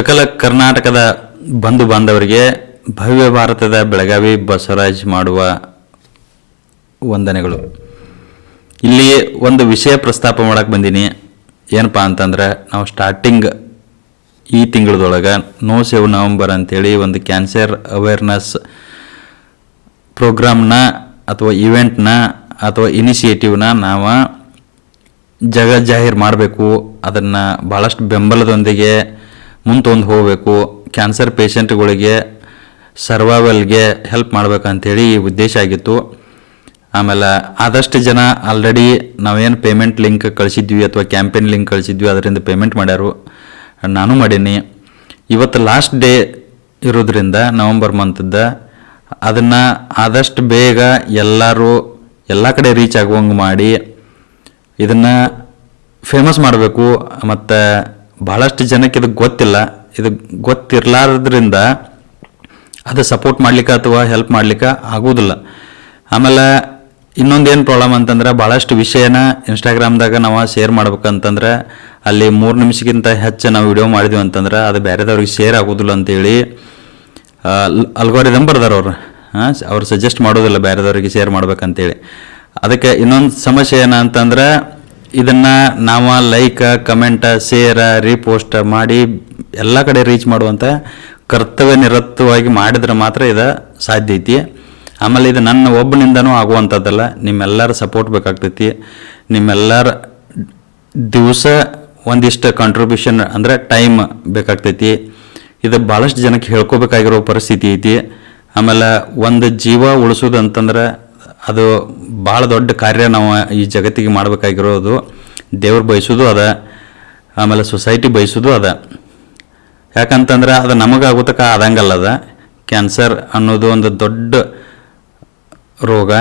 ಸಕಲ ಕರ್ನಾಟಕದ ಬಂಧು ಬಾಂಧವರಿಗೆ ಭವ್ಯ ಭಾರತದ ಬೆಳಗಾವಿ ಬಸವರಾಜ್ ಮಾಡುವ ವಂದನೆಗಳು. ಇಲ್ಲಿ ಒಂದು ವಿಷಯ ಪ್ರಸ್ತಾಪ ಮಾಡಕ್ಕೆ ಬಂದೀನಿ. ಏನಪ್ಪ ಅಂತಂದ್ರೆ, ನಾವು ಸ್ಟಾರ್ಟಿಂಗ್ ಈ ತಿಂಗಳದೊಳಗೆ ನೋ ಸೇವ್ ನವಂಬರ್ ಅಂತೇಳಿ ಒಂದು ಕ್ಯಾನ್ಸರ್ ಅವೇರ್ನೆಸ್ ಪ್ರೋಗ್ರಾಮ್ನ ಅಥವಾ ಇವೆಂಟ್ನ ಅಥವಾ ಇನಿಷಿಯೇಟಿವ್ನ ನಾವು ಜಾಹೀರು ಮಾಡಬೇಕು. ಅದನ್ನು ಭಾಳಷ್ಟು ಬೆಂಬಲದೊಂದಿಗೆ ಮುಂತೊಂದು ಹೋಗಬೇಕು. ಕ್ಯಾನ್ಸರ್ ಪೇಷಂಟ್ಗಳಿಗೆ ಸರ್ವೈವಲ್ಗೆ ಹೆಲ್ಪ್ ಮಾಡ್ಬೇಕಂತೇಳಿ ಈ ಉದ್ದೇಶ ಆಗಿತ್ತು. ಆಮೇಲೆ ಆದಷ್ಟು ಜನ ಆಲ್ರೆಡಿ ನಾವೇನು ಪೇಮೆಂಟ್ ಲಿಂಕ್ ಕಳಿಸಿದ್ವಿ ಅಥವಾ ಕ್ಯಾಂಪೇನ್ ಲಿಂಕ್ ಕಳಿಸಿದ್ವಿ, ಅದರಿಂದ ಪೇಮೆಂಟ್ ಮಾಡ್ಯಾರು, ನಾನು ಮಾಡೀನಿ. ಇವತ್ತು ಲಾಸ್ಟ್ ಡೇ ಇರೋದ್ರಿಂದ ನವಂಬರ್ ಮಂತದ್ದು ಅದನ್ನು ಆದಷ್ಟು ಬೇಗ ಎಲ್ಲರೂ ಎಲ್ಲ ಕಡೆ ರೀಚ್ ಆಗುವಂಗೆ ಮಾಡಿ ಇದನ್ನು ಫೇಮಸ್ ಮಾಡಬೇಕು. ಮತ್ತು ಭಾಳಷ್ಟು ಜನಕ್ಕೆ ಇದು ಗೊತ್ತಿಲ್ಲ. ಇದು ಗೊತ್ತಿರಲಾರ್ದ್ರಿಂದ ಅದು ಸಪೋರ್ಟ್ ಮಾಡ್ಲಿಕ್ಕೆ ಅಥವಾ ಹೆಲ್ಪ್ ಮಾಡ್ಲಿಕ್ಕೆ ಆಗೋದಿಲ್ಲ. ಆಮೇಲೆ ಇನ್ನೊಂದೇನು ಪ್ರಾಬ್ಲಮ್ ಅಂತಂದ್ರೆ, ಭಾಳಷ್ಟು ವಿಷಯನ ಇನ್ಸ್ಟಾಗ್ರಾಮ್ದಾಗ ನಾವು ಶೇರ್ ಮಾಡ್ಬೇಕಂತಂದ್ರೆ ಅಲ್ಲಿ 3 ನಿಮಿಷಕ್ಕಿಂತ ಹೆಚ್ಚು ನಾವು ವಿಡಿಯೋ ಮಾಡಿದ್ವಿ ಅಂತಂದ್ರೆ ಅದು ಬೇರೆದವ್ರಿಗೆ ಶೇರ್ ಆಗೋದಿಲ್ಲ ಅಂತೇಳಿ ಅಲ್ಗೋರಿದಮ್ ಬರ್ದಾರ ಅವ್ರು ಸಜೆಸ್ಟ್ ಮಾಡೋದಿಲ್ಲ ಬೇರೆದವ್ರಿಗೆ ಶೇರ್ ಮಾಡ್ಬೇಕಂತೇಳಿ. ಅದಕ್ಕೆ ಇನ್ನೊಂದು ಸಮಸ್ಯೆ ಏನಂತಂದ್ರೆ, ಇದನ್ನು ನಾವು ಲೈಕ್, ಕಮೆಂಟ್, ಶೇರ್, ರೀಪೋಸ್ಟ್ ಮಾಡಿ ಎಲ್ಲ ಕಡೆ ರೀಚ್ ಮಾಡುವಂಥ ಕರ್ತವ್ಯ ನಿರತವಾಗಿ ಮಾಡಿದ್ರೆ ಮಾತ್ರ ಇದು ಸಾಧ್ಯ ಐತಿ. ಆಮೇಲೆ ಇದು ನನ್ನ ಒಬ್ಬನಿಂದನೂ ಆಗುವಂಥದ್ದಲ್ಲ, ನಿಮ್ಮೆಲ್ಲರ ಸಪೋರ್ಟ್ ಬೇಕಾಗ್ತೈತಿ. ನಿಮ್ಮೆಲ್ಲರ ದಿವಸ ಒಂದಿಷ್ಟು ಕಾಂಟ್ರಿಬ್ಯೂಷನ್ ಅಂದರೆ ಟೈಮ್ ಬೇಕಾಗ್ತೈತಿ. ಇದು ಭಾಳಷ್ಟು ಜನಕ್ಕೆ ಹೇಳ್ಕೋಬೇಕಾಗಿರೋ ಪರಿಸ್ಥಿತಿ ಐತಿ. ಆಮೇಲೆ ಒಂದು ಜೀವ ಉಳಿಸೋದು ಅಂತಂದ್ರೆ ಅದು ಭಾಳ ದೊಡ್ಡ ಕಾರ್ಯ. ನಾವು ಈ ಜಗತ್ತಿಗೆ ಮಾಡಬೇಕಾಗಿರೋದು ದೇವ್ರು ಬಯಸೋದು ಅದ, ಆಮೇಲೆ ಸೊಸೈಟಿ ಬಯಸೋದು ಅದ. ಯಾಕಂತಂದ್ರೆ ಅದು ನಮಗಾಗುತ್ತಕ ಆದಂಗಲ್ಲ. ಅದ ಕ್ಯಾನ್ಸರ್ ಅನ್ನೋದು ಒಂದು ದೊಡ್ಡ ರೋಗ.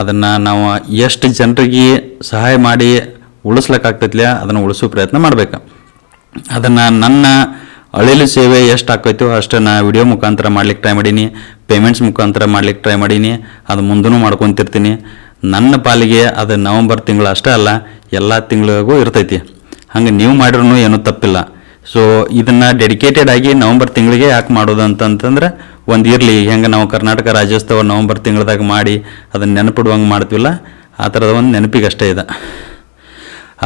ಅದನ್ನು ನಾವು ಎಷ್ಟು ಜನರಿಗೆ ಸಹಾಯ ಮಾಡಿ ಉಳಿಸ್ಲಿಕ್ಕಾಗ್ತೈತಿಲ್ಲ ಅದನ್ನು ಉಳಿಸೋ ಪ್ರಯತ್ನ ಮಾಡ್ಬೇಕು. ಅದನ್ನು ನನ್ನ ಅಳಿಲು ಸೇವೆ ಎಷ್ಟು ಆಕೈತೋ ಅಷ್ಟು ನಾ ವಿಡಿಯೋ ಮುಖಾಂತರ ಮಾಡ್ಲಿಕ್ಕೆ ಟ್ರೈ ಮಾಡೀನಿ, ಪೇಮೆಂಟ್ಸ್ ಮುಖಾಂತರ ಮಾಡ್ಲಿಕ್ಕೆ ಟ್ರೈ ಮಾಡೀನಿ. ಅದು ಮುಂದೂ ಮಾಡ್ಕೊತಿರ್ತೀನಿ. ನನ್ನ ಪಾಲಿಗೆ ಅದು ನವಂಬರ್ ತಿಂಗಳು ಅಷ್ಟೇ ಅಲ್ಲ, ಎಲ್ಲ ತಿಂಗಳಿಗೂ ಇರ್ತೈತಿ. ಹಂಗೆ ನೀವು ಮಾಡಿರೂ ಏನೂ ತಪ್ಪಿಲ್ಲ. ಸೊ ಇದನ್ನು ಡೆಡಿಕೇಟೆಡ್ ಆಗಿ ನವಂಬರ್ ತಿಂಗಳಿಗೆ ಯಾಕೆ ಮಾಡೋದು ಅಂತಂತಂದ್ರೆ, ಒಂದು ಇರಲಿ, ಹೆಂಗೆ ನಾವು ಕರ್ನಾಟಕ ರಾಜ್ಯೋತ್ಸವ ನವಂಬರ್ ತಿಂಗಳದಾಗ ಮಾಡಿ ಅದನ್ನು ನೆನಪಿಡುವಂಗೆ ಮಾಡ್ತೀವಲ್ಲ, ಆ ಥರದ ಒಂದು ನೆನಪಿಗೆ ಅಷ್ಟೇ ಇದೆ.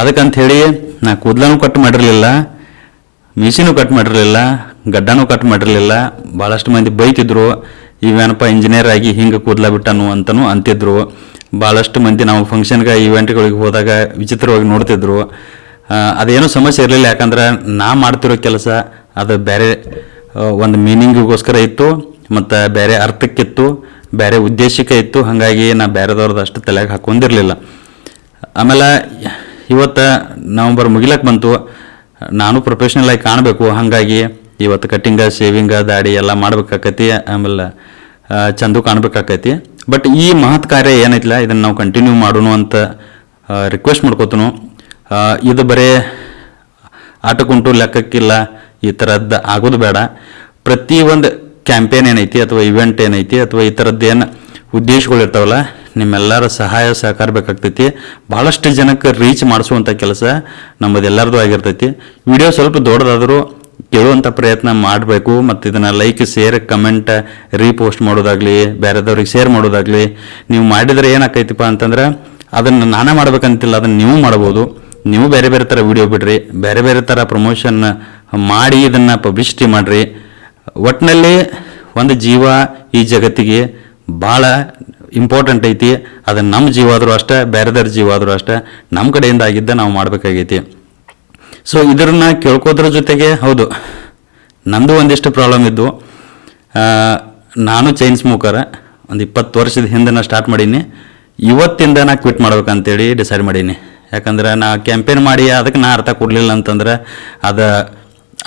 ಅದಕ್ಕಂಥೇಳಿ ನಾ ಕೂದಲೂ ಕಟ್ ಮಾಡಿರಲಿಲ್ಲ, ಮೀಸಿನೂ ಕಟ್ ಮಾಡಿರಲಿಲ್ಲ, ಗಡ್ಡನೂ ಕಟ್ ಮಾಡಿರಲಿಲ್ಲ. ಭಾಳಷ್ಟು ಮಂದಿ ಬೈತಿದ್ರು, ಇವೇನಪ್ಪ ಇಂಜಿನಿಯರ್ ಆಗಿ ಹಿಂಗೆ ಕೂದಲ ಬಿಟ್ಟನು ಅಂತನೂ ಅಂತಿದ್ರು. ಭಾಳಷ್ಟು ಮಂದಿ ನಾವು ಫಂಕ್ಷನ್ಗೆ ಇವೆಂಟ್ಗಳಿಗೆ ಹೋದಾಗ ವಿಚಿತ್ರವಾಗಿ ನೋಡ್ತಿದ್ರು. ಅದೇನೂ ಸಮಸ್ಯೆ ಇರಲಿಲ್ಲ, ಯಾಕಂದ್ರೆ ನಾ ಮಾಡ್ತಿರೋ ಕೆಲಸ ಅದು ಬೇರೆ ಒಂದು ಮೀನಿಂಗಿಗೋಸ್ಕರ ಇತ್ತು, ಮತ್ತು ಬೇರೆ ಅರ್ಥಕ್ಕಿತ್ತು, ಬೇರೆ ಉದ್ದೇಶಕ್ಕೆ ಇತ್ತು. ಹಾಗಾಗಿ ನಾ ಬೇರೆದವ್ರದ್ದು ಅಷ್ಟು ತಲೆಗೆ ಹಾಕ್ಕೊಂಡಿರಲಿಲ್ಲ. ಆಮೇಲೆ ಇವತ್ತು ನವಂಬರ್ ಮುಗಿಲಕ್ಕೆ ಬಂತು, ನಾನು ಪ್ರೊಫೆಷ್ನಲ್ ಆಗಿ ಕಾಣಬೇಕು. ಹಾಗಾಗಿ ಇವತ್ತು ಕಟ್ಟಿಂಗ, ಶೇವಿಂಗ, ದಾಡಿ ಎಲ್ಲ ಮಾಡ್ಬೇಕಾಕೈತಿ. ಆಮೇಲೆ ಚಂದ ಕಾಣ್ಬೇಕಾಕೈತಿ. ಬಟ್ ಈ ಮಹತ್ ಕಾರ್ಯ ಏನೈತಿಲ್ಲ, ಇದನ್ನು ನಾವು ಕಂಟಿನ್ಯೂ ಮಾಡೋಣ ಅಂತ ರಿಕ್ವೆಸ್ಟ್ ಮಾಡ್ಕೋತನು. ಇದು ಬರೀ ಆಟಕ್ಕುಂಟು ಲೆಕ್ಕಕ್ಕಿಲ್ಲ, ಈ ಥರದ್ದು ಆಗೋದು ಬೇಡ. ಪ್ರತಿಯೊಂದು ಕ್ಯಾಂಪೇನ್ ಏನೈತಿ ಅಥವಾ ಇವೆಂಟ್ ಏನೈತಿ ಅಥವಾ ಈ ಥರದ್ದು ಏನು ಉದ್ದೇಶಗಳು ಇರ್ತಾವಲ್ಲ, ನಿಮ್ಮೆಲ್ಲರ ಸಹಾಯ ಸಹಕಾರ ಬೇಕಾಗ್ತೈತಿ. ಭಾಳಷ್ಟು ಜನಕ್ಕೆ ರೀಚ್ ಮಾಡಿಸುವಂಥ ಕೆಲಸ ನಮ್ಮದೆಲ್ಲರದು ಆಗಿರ್ತೈತಿ. ವಿಡಿಯೋ ಸ್ವಲ್ಪ ದೊಡ್ಡದಾದರೂ ಕೇಳುವಂಥ ಪ್ರಯತ್ನ ಮಾಡಬೇಕು. ಮತ್ತು ಇದನ್ನು ಲೈಕ್, ಶೇರ್, ಕಮೆಂಟ್, ರೀಪೋಸ್ಟ್ ಮಾಡೋದಾಗಲಿ, ಬೇರೆದವ್ರಿಗೆ ಶೇರ್ ಮಾಡೋದಾಗಲಿ ನೀವು ಮಾಡಿದರೆ ಏನಾಕೈತಿಪ್ಪ ಅಂತಂದ್ರೆ, ಅದನ್ನು ನಾನೇ ಮಾಡ್ಬೇಕಂತಿಲ್ಲ, ಅದನ್ನು ನೀವು ಮಾಡ್ಬೋದು. ನೀವು ಬೇರೆ ಬೇರೆ ಥರ ವಿಡಿಯೋ ಬಿಡ್ರಿ, ಬೇರೆ ಬೇರೆ ಥರ ಪ್ರಮೋಷನ್ ಮಾಡಿ ಇದನ್ನು ಪಬ್ಲಿಸಿಟಿ ಮಾಡಿರಿ. ಒಟ್ಟಿನಲ್ಲಿ ಒಂದು ಜೀವ ಈ ಜಗತ್ತಿಗೆ ಭಾಳ ಇಂಪಾರ್ಟೆಂಟ್ ಐತಿ. ಅದು ನಮ್ಮ ಜೀವ ಆದರೂ ಅಷ್ಟೇ, ಬೇರೆದವ್ರ ಜೀವ ಆದರೂ ಅಷ್ಟೇ, ನಮ್ಮ ಕಡೆಯಿಂದ ಆಗಿದ್ದ ನಾವು ಮಾಡಬೇಕಾಗೈತಿ. ಸೊ ಇದನ್ನು ಕೇಳ್ಕೋದ್ರ ಜೊತೆಗೆ, ಹೌದು ನಂದು ಒಂದಿಷ್ಟು ಪ್ರಾಬ್ಲಮ್ ಇದ್ದು, ನಾನು ಚೈನ್ ಸ್ಮೋಕರ್ ಒಂದು 20 ವರ್ಷದ ಹಿಂದೆ ನಾ ಸ್ಟಾರ್ಟ್ ಮಾಡೀನಿ. ಇವತ್ತಿಂದ ನಾ ಕ್ವಿಟ್ ಮಾಡ್ಬೇಕಂತೇಳಿ ಡಿಸೈಡ್ ಮಾಡೀನಿ. ಯಾಕಂದ್ರೆ ನಾ ಕ್ಯಾಂಪೇನ್ ಮಾಡಿ ಅದಕ್ಕೆ ನಾ ಅರ್ಥ ಕೊಡಲಿಲ್ಲ ಅಂತಂದ್ರೆ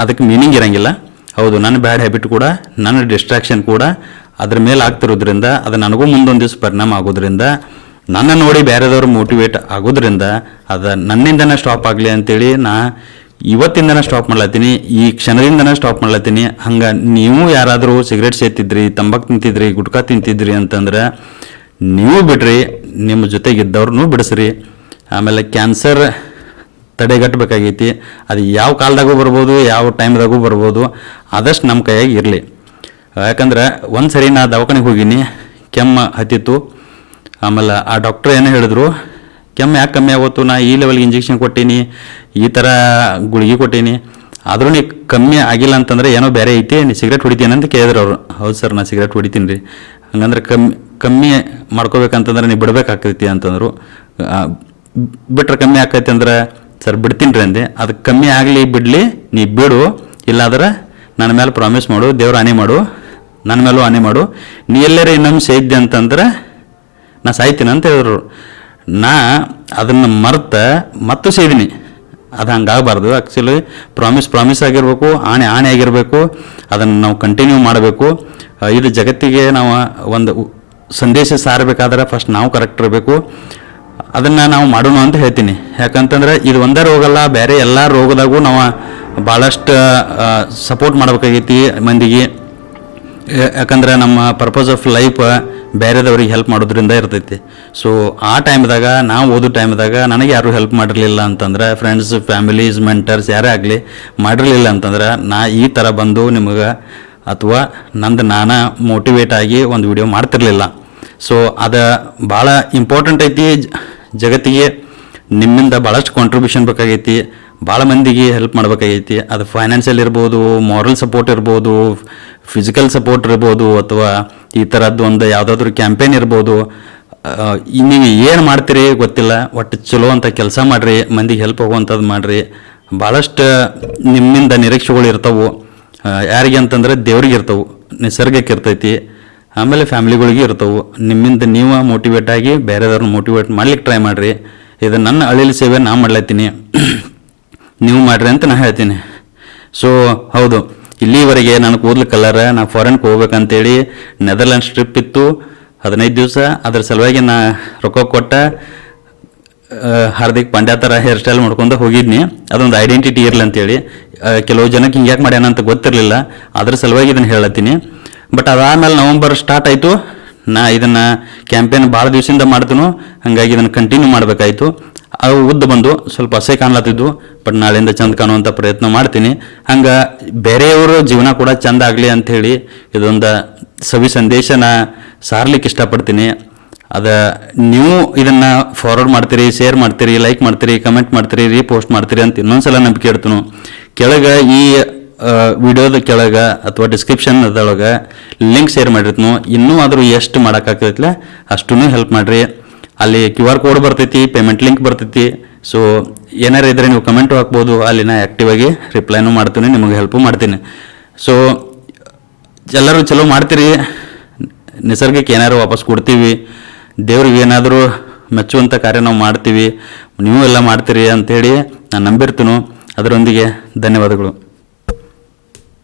ಅದಕ್ಕೆ ಮೀನಿಂಗ್ ಇರೋಂಗಿಲ್ಲ. ಹೌದು, ನನ್ನ ಬ್ಯಾಡ್ ಹ್ಯಾಬಿಟ್ ಕೂಡ, ನನ್ನ ಡಿಸ್ಟ್ರಾಕ್ಷನ್ ಕೂಡ ಅದ್ರ ಮೇಲೆ ಆಗ್ತಿರೋದ್ರಿಂದ ಅದು ನನಗೂ ಮುಂದೊಂದು ದಿವಸ ಪರಿಣಾಮ ಆಗೋದ್ರಿಂದ, ನನ್ನ ನೋಡಿ ಬೇರೆದವ್ರು ಮೋಟಿವೇಟ್ ಆಗೋದ್ರಿಂದ ಅದು ನನ್ನಿಂದನೇ ಸ್ಟಾಪ್ ಆಗಲಿ ಅಂತೇಳಿ ನಾ ಇವತ್ತಿಂದನೇ ಸ್ಟಾಪ್ ಮಾಡ್ಲತ್ತೀನಿ, ಈ ಕ್ಷಣದಿಂದನೇ ಸ್ಟಾಪ್ ಮಾಡ್ಲತ್ತೀನಿ. ಹಂಗೆ ನೀವು ಯಾರಾದರೂ ಸಿಗರೇಟ್ ಸೇತಿದ್ರಿ, ತಂಬಾಕು ತಿಂತಿದ್ರಿ, ಗುಟ್ಕಾ ತಿಂತಿದ್ರಿ ಅಂತಂದ್ರೆ ನೀವು ಬಿಡ್ರಿ, ನಿಮ್ಮ ಜೊತೆಗಿದ್ದವ್ರನ್ನೂ ಬಿಡಿಸ್ರಿ. ಆಮೇಲೆ ಕ್ಯಾನ್ಸರ್ ತಡೆಗಟ್ಟಬೇಕಾಗೈತಿ. ಅದು ಯಾವ ಕಾಲದಾಗೂ ಬರ್ಬೋದು, ಯಾವ ಟೈಮ್ದಾಗೂ ಬರ್ಬೋದು. ಆದಷ್ಟು ನಮ್ಮ ಕೈಯಾಗಿ ಇರಲಿ. ಯಾಕಂದ್ರೆ ಒಂದು ಸರಿ ನಾ ದವಾಖಾನೆಗೆ ಹೋಗೀನಿ, ಕೆಮ್ಮು ಹತ್ತಿತ್ತು. ಆಮೇಲೆ ಆ ಡಾಕ್ಟ್ರ್ ಏನು ಹೇಳಿದ್ರು, ಕೆಮ್ಮು ಯಾಕೆ ಕಮ್ಮಿ ಆಗೋತ್ತು, ನಾ ಈ ಲೆವೆಲ್ಗೆ ಇಂಜೆಕ್ಷನ್ ಕೊಟ್ಟೀನಿ, ಈ ಥರ ಗುಳಿಗೆ ಕೊಟ್ಟೀನಿ, ಆದರೂ ನೀ ಕಮ್ಮಿ ಆಗಿಲ್ಲ ಅಂತಂದರೆ ಏನೋ ಬೇರೆ ಐತಿ, ನೀ ಸಿಗರೇಟ್ ಹೊಡಿತೀನಿ ಅಂತ ಕೇಳಿದ್ರು ಅವರು. ಹೌದು ಸರ್, ನಾ ಸಿಗರೇಟ್ ಹೊಡಿತೀನಿ ರೀ. ಹಂಗಂದ್ರೆ ಕಮ್ಮಿ ಮಾಡ್ಕೋಬೇಕಂತಂದ್ರೆ ನೀವು ಬಿಡ್ಬೇಕಾಗ್ತೈತಿ ಅಂತಂದರು. ಬಿಟ್ರೆ ಕಮ್ಮಿ ಆಕೈತಿ ಅಂದ್ರೆ ಸರ್ ಬಿಡ್ತೀನಿ ರೀ ಅಂದೆ. ಅದಕ್ಕೆ ಕಮ್ಮಿ ಆಗಲಿ ಬಿಡಲಿ, ನೀ ಬಿಡು, ಇಲ್ಲಾದ್ರೆ ನನ್ನ ಮೇಲೆ ಪ್ರಾಮಿಸ್ ಮಾಡು, ದೇವ್ರ ಆನೆ ಮಾಡು, ನನ್ನ ಮೇಲೂ ಆನೆ ಮಾಡು, ನೀ ಎಲ್ಲರೂ ಇನ್ನೊಮ್ಮೆ ಸೇದ್ದೆ ಅಂತಂದ್ರೆ ನಾ ಸಾಯ್ತೀನಿ ಅಂತ ಹೇಳಿದ್ರು. ನಾ ಅದನ್ನು ಮರ್ತ ಮತ್ತು ಸೇದಿನಿ. ಅದು ಹಂಗಾಗಬಾರ್ದು. ಆ್ಯಕ್ಚುಲಿ ಪ್ರಾಮಿಸ್ ಆಗಿರಬೇಕು, ಆಣೆ ಆಗಿರಬೇಕು. ಅದನ್ನು ನಾವು ಕಂಟಿನ್ಯೂ ಮಾಡಬೇಕು. ಇದು ಜಗತ್ತಿಗೆ ನಾವು ಒಂದು ಸಂದೇಶ ಸಾರಬೇಕಾದ್ರೆ ಫಸ್ಟ್ ನಾವು ಕರೆಕ್ಟ್ ಇರಬೇಕು. ಅದನ್ನು ನಾವು ಮಾಡೋಣ ಅಂತ ಹೇಳ್ತೀನಿ. ಯಾಕಂತಂದ್ರೆ ಇದು ಒಂದೇ ರೋಗ ಅಲ್ಲ, ಬೇರೆ ಎಲ್ಲ ರೋಗದಾಗೂ ನಾವು ಭಾಳಷ್ಟು ಸಪೋರ್ಟ್ ಮಾಡಬೇಕಾಗೈತಿ ಮಂದಿಗೆ. ಯಾಕಂದ್ರೆ ನಮ್ಮ ಪರ್ಪಸ್ ಆಫ್ ಲೈಫ್ ಬೇರೆದವ್ರಿಗೆ ಹೆಲ್ಪ್ ಮಾಡೋದ್ರಿಂದ ಇರ್ತೈತಿ. ಸೊ ಆ ಟೈಮ್ದಾಗ, ನಾವು ಓದೋ ಟೈಮ್ದಾಗ ನನಗೆ ಯಾರೂ ಹೆಲ್ಪ್ ಮಾಡಿರಲಿಲ್ಲ ಅಂತಂದ್ರೆ, ಫ್ರೆಂಡ್ಸ್, ಫ್ಯಾಮಿಲೀಸ್, ಮೆಂಟರ್ಸ್ ಯಾರೇ ಆಗಲಿ ಮಾಡಿರಲಿಲ್ಲ ಅಂತಂದ್ರೆ, ನಾ ಈ ಥರ ಬಂದು ನಿಮಗೆ ಅಥವಾ ನಾನು ಮೋಟಿವೇಟ್ ಆಗಿ ಒಂದು ವಿಡಿಯೋ ಮಾಡ್ತಿರ್ಲಿಲ್ಲ. ಸೊ ಅದು ಭಾಳ ಇಂಪಾರ್ಟೆಂಟ್ ಐತಿ ಜಗತ್ತಿಗೆ. ನಿಮ್ಮಿಂದ ಭಾಳಷ್ಟು ಕಾಂಟ್ರಿಬ್ಯೂಷನ್ ಬೇಕಾಗೈತಿ, ಭಾಳ ಮಂದಿಗೆ ಹೆಲ್ಪ್ ಮಾಡಬೇಕಾಗೈತಿ. ಅದು ಫೈನಾನ್ಷಿಯಲ್ ಇರ್ಬೋದು, ಮಾರಲ್ ಸಪೋರ್ಟ್ ಇರ್ಬೋದು, ಫಿಸಿಕಲ್ ಸಪೋರ್ಟ್ ಇರ್ಬೋದು, ಅಥವಾ ಈ ಥರದ್ದು ಒಂದು ಯಾವುದಾದ್ರೂ ಕ್ಯಾಂಪೇನ್ ಇರ್ಬೋದು. ನೀವು ಏನು ಮಾಡ್ತೀರಿ ಗೊತ್ತಿಲ್ಲ, ಒಟ್ಟು ಚಲೋ ಅಂತ ಕೆಲಸ ಮಾಡಿರಿ, ಮಂದಿಗೆ ಹೆಲ್ಪ್ ಆಗುವಂಥದ್ದು ಮಾಡಿರಿ. ಭಾಳಷ್ಟು ನಿಮ್ಮಿಂದ ನಿರೀಕ್ಷೆಗಳು ಇರ್ತವೆ. ಯಾರಿಗೆ ಅಂತಂದ್ರೆ ದೇವ್ರಿಗೆ ಇರ್ತವೆ, ನಿಸರ್ಗಕ್ಕೆ ಇರ್ತೈತಿ, ಆಮೇಲೆ ಫ್ಯಾಮಿಲಿಗಳಿಗೆ ಇರ್ತವೆ. ನಿಮ್ಮಿಂದ ನೀವು ಮೋಟಿವೇಟ್ ಆಗಿ ಬೇರೆದವ್ರನ್ನ ಮೋಟಿವೇಟ್ ಮಾಡ್ಲಿಕ್ಕೆ ಟ್ರೈ ಮಾಡಿರಿ. ಇದು ನನ್ನ ಅಳಿಲು ಸೇವೆ ನಾ ಮಾಡ್ಲತ್ತೀನಿ, ನೀವು ಮಾಡಿರಿ ಅಂತ ನಾನು ಹೇಳ್ತೀನಿ. ಸೊ ಹೌದು, ಇಲ್ಲಿವರೆಗೆ ನಾನು ಕೂದಲು ಕಲರ್, ನಾ ಫಾರಿನ್ಗೆ ಹೋಗ್ಬೇಕಂತೇಳಿ ನೆದರ್ಲ್ಯಾಂಡ್ಸ್ ಟ್ರಿಪ್ ಇತ್ತು 15 ದಿವಸ. ಅದ್ರ ಸಲುವಾಗಿ ನಾ ರೊಕ್ಕ ಕೊಟ್ಟ ಹಾರ್ದಿಕ್ ಪಾಂಡ್ಯ ಥರ ಹೇರ್ ಸ್ಟೈಲ್ ಮಾಡ್ಕೊಂಡು ಹೋಗಿದ್ನಿ. ಅದೊಂದು ಐಡೆಂಟಿಟಿ ಇರಲಿ ಅಂತೇಳಿ. ಕೆಲವು ಜನಕ್ಕೆ ಹಿಂಗೆ ಯಾಕೆ ಮಾಡ್ಯಾನ ಅಂತ ಗೊತ್ತಿರಲಿಲ್ಲ, ಅದ್ರ ಸಲುವಾಗಿ ಇದನ್ನು ಹೇಳತ್ತೀನಿ. ಬಟ್ ಅದಾದಮೇಲೆ ನವಂಬರ್ ಸ್ಟಾರ್ಟ್ ಆಯಿತು. ನಾ ಇದನ್ನು ಕ್ಯಾಂಪೇನ್ ಭಾಳ ದಿವಸದಿಂದ ಮಾಡ್ತೀನೋ, ಹಾಗಾಗಿ ಇದನ್ನು ಕಂಟಿನ್ಯೂ ಮಾಡಬೇಕಾಯಿತು. ಅವು ಉದ್ದ ಬಂದು ಸ್ವಲ್ಪ ಹಸೆ ಕಾಣ್ಲತ್ತಿದ್ದು, ಬಟ್ ನಾಳೆಯಿಂದ ಚಂದ ಕಾಣುವಂಥ ಪ್ರಯತ್ನ ಮಾಡ್ತೀನಿ. ಹಂಗೆ ಬೇರೆಯವ್ರ ಜೀವನ ಕೂಡ ಚಂದ ಆಗಲಿ ಅಂಥೇಳಿ ಇದೊಂದು ಸವಿ ಸಂದೇಶನ ಸಾರ್ಲಿಕ್ಕೆ ಇಷ್ಟಪಡ್ತೀನಿ. ನೀವು ಇದನ್ನು ಫಾರ್ವರ್ಡ್ ಮಾಡ್ತೀರಿ, ಶೇರ್ ಮಾಡ್ತೀರಿ, ಲೈಕ್ ಮಾಡ್ತೀರಿ, ಕಮೆಂಟ್ ಮಾಡ್ತೀರಿ, ರೀಪೋಸ್ಟ್ ಮಾಡ್ತೀರಿ ಅಂತ ಇನ್ನೊಂದ್ಸಲ ನಂಬಿಕೆ ಇಡ್ತೀನಿ. ಕೆಳಗೆ ಈ ವಿಡಿಯೋದ ಕೆಳಗೆ ಅಥವಾ ಡಿಸ್ಕ್ರಿಪ್ಷನ್ ಅದರೊಳಗೆ ಲಿಂಕ್ ಶೇರ್ ಮಾಡಿರ್ತೀನಿ. ಇನ್ನೂ ಆದರೂ ಎಷ್ಟು ಮಾಡೋಕ್ಕಾಗ್ತೈತಿಲ್ಲ ಅಷ್ಟೂ ಹೆಲ್ಪ್ ಮಾಡಿರಿ. ಅಲ್ಲಿ QR ಕೋಡ್ ಬರ್ತೈತಿ, ಪೇಮೆಂಟ್ ಲಿಂಕ್ ಬರ್ತೈತಿ. ಸೊ ಏನಾರು ಇದ್ದರೆ ನೀವು ಕಮೆಂಟು ಹಾಕ್ಬೋದು, ಅಲ್ಲಿ ನಾ ಆ್ಯಕ್ಟಿವಾಗಿ ರಿಪ್ಲೈನೂ ಮಾಡ್ತೀನಿ, ನಿಮಗೆ ಹೆಲ್ಪು ಮಾಡ್ತೀನಿ. ಸೊ ಎಲ್ಲರೂ ಚಲೋ ಮಾಡ್ತೀರಿ, ನಿಸರ್ಗಕ್ಕೆ ಏನಾದ್ರು ವಾಪಸ್ ಕೊಡ್ತೀವಿ, ದೇವ್ರಿಗೆ ಏನಾದರೂ ಮೆಚ್ಚುವಂಥ ಕಾರ್ಯ ನಾವು ಮಾಡ್ತೀವಿ, ನೀವು ಎಲ್ಲ ಮಾಡ್ತೀರಿ ಅಂಥೇಳಿ ನಾನು ನಂಬಿರ್ತೀನಿ. ಅದರೊಂದಿಗೆ ಧನ್ಯವಾದಗಳು.